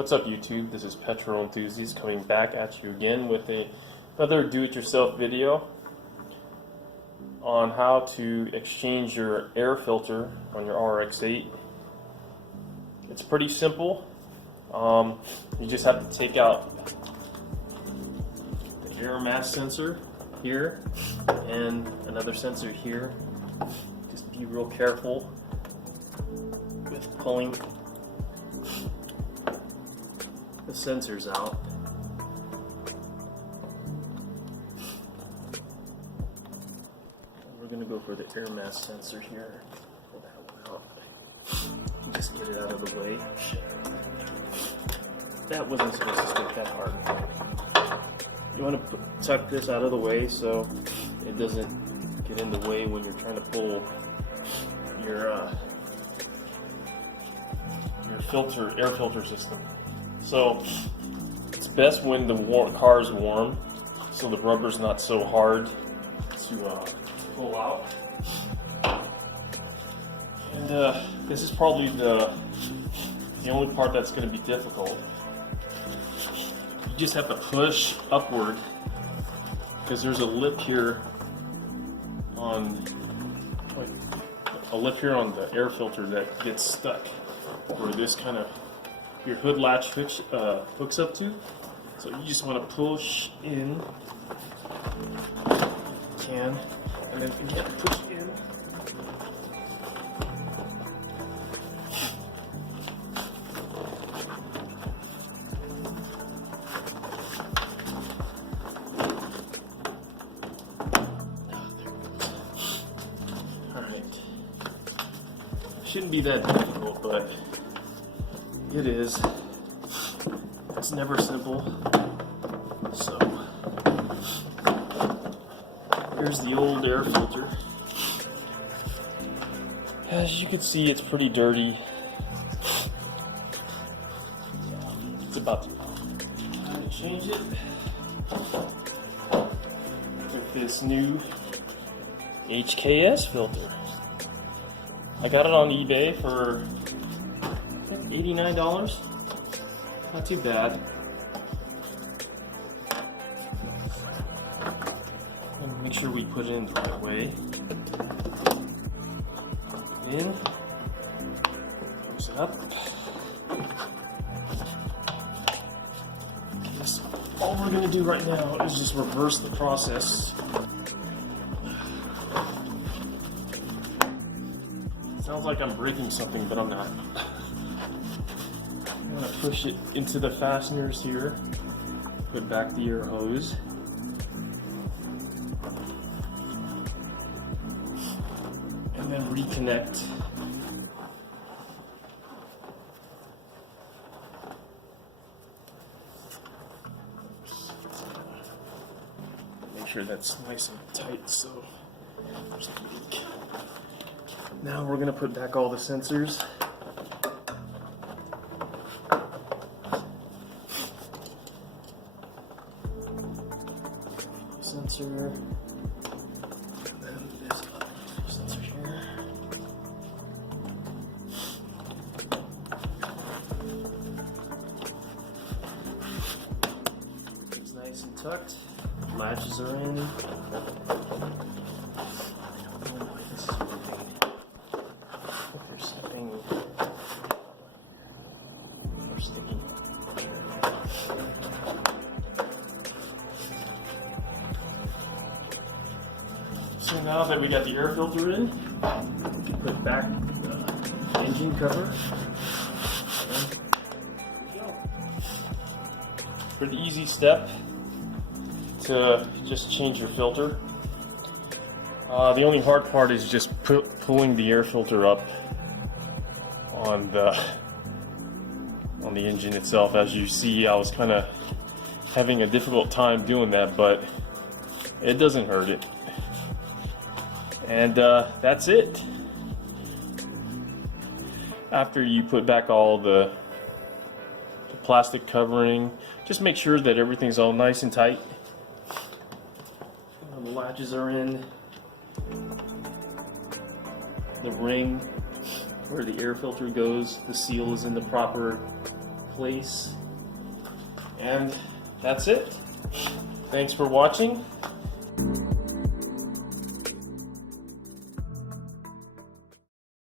What's up YouTube, this is Petrol Enthusiast coming back at you again with another do-it-yourself video on how to exchange your air filter on your RX8. It's pretty simple. You just have to take out the air mass sensor here and another sensor here. Just be real careful with pulling the sensors out. We're going to go for the air mass sensor here. Pull that one out. Just get it out of the way. That wasn't supposed to stick that hard. You want to tuck this out of the way so it doesn't get in the way when you're trying to pull your air filter system. So it's best when the car is warm, so the rubber's not so hard to pull out. And this is probably the only part that's going to be difficult. You just have to push upward because there's a lip here on the air filter that gets stuck where this kind of your hood latch hooks up to. So you just want to push in, and then again push in. Alright. Shouldn't be that difficult, but it is. It's never simple. So here's the old air filter. As you can see, it's pretty dirty. It's about to change it with this new HKS filter. I got it on eBay for $89. Not too bad. And make sure we put it in the right way. In. Close it up. Okay, so all we're going to do right now is just reverse the process. Sounds like I'm breaking something, but I'm not. I'm going to push it into the fasteners here, put back the air hose, and then reconnect. Make sure that's nice and tight so there's a leak. Now we're going to put back all the sensors. Sensor, and then this other sensor here. It's nice and tucked. Latches are in. There's something sticky. So now that we got the air filter in, we can put back the engine cover. Pretty easy step to just change your filter. The only hard part is just pulling the air filter up on the engine itself. As you see, I was kind of having a difficult time doing that, but it doesn't hurt it. And that's it. After you put back all the plastic covering, just make sure that everything's all nice and tight. The latches are in. The ring where the air filter goes, the seal is in the proper place. And that's it. Thanks for watching.